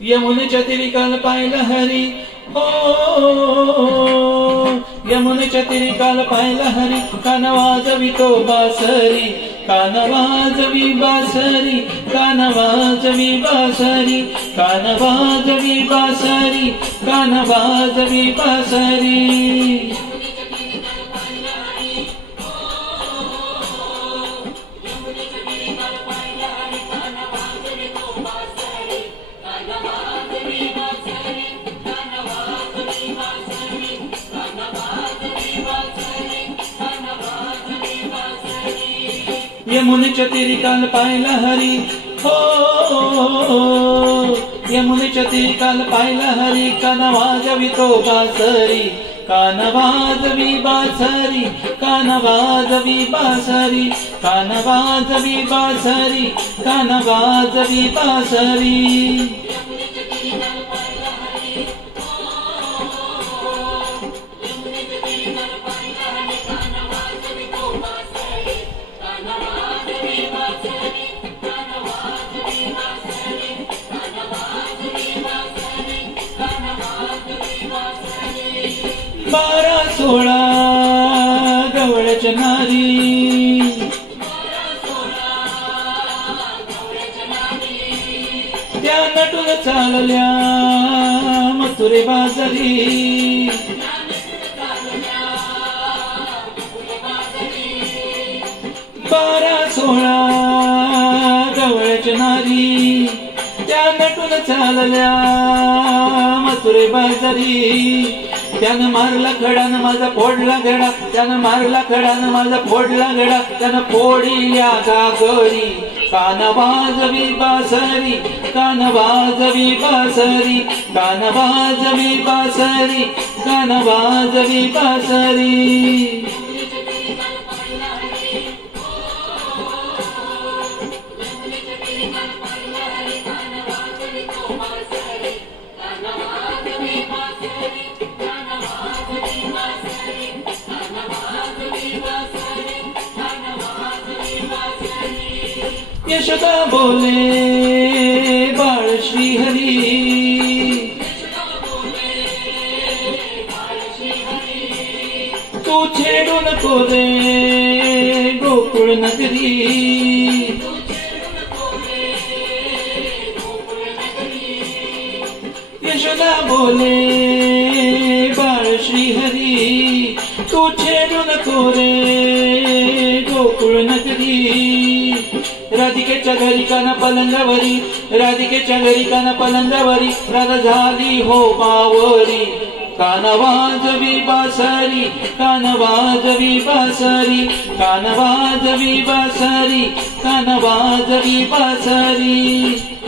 यमुनेच्या तीरी काल पाहिलं हरी हो, यमुनेच्या तीरी काल पाहिलं हरी, कान वाजवितो बासरी, कान वाजवी बासरी, कान वाजवी बासरी, कान वाजवी बासरी, कान वाजवी बासरी। यमुनेच्या तीरी काल पाहिलं हरी हो, यमुनेच्या तीरी काल पाहिलं हरी, कान वाजवितो बासरी, कान वाजवी बासरी, कान वाजवी बासरी, कान वाजवी बासरी, कान वाजवी बासरी। बारा सोळा गवळ्याच्या नारी, त्या नटून चालल्या मथुरे बाजारी, बारा सोळा गवळ्याच्या नारी, त्या नटून चालल्या मथुरे बाजारी। त्यानं मारला खडानं माझा फोडला घडा, त्यानं मारला खडानं माझा फोडला घडा, त्यानं फोडिल्या गागरी, कान वाजवी बासरी, कान वाजवी बासरी, कान वाजवी बासरी, कान वाजवी बासरी। यशोदा बोले बाळ श्रीहरी, तू छेडू नको रे गोकुळ नगरी, यशोदा बोले बाळ श्रीहरी, तू छेडू नको रे गोकुळ नगरी। राधिकेच्या घरी काना पलंगावरी, राधिकेच्या घरी काना पलंगावरी, राधा झाली हो बावरी, कान वाजवी बासरी, कान वाजवी बासरी, कान वाजवी बासरी, कान वाजवी बासरी।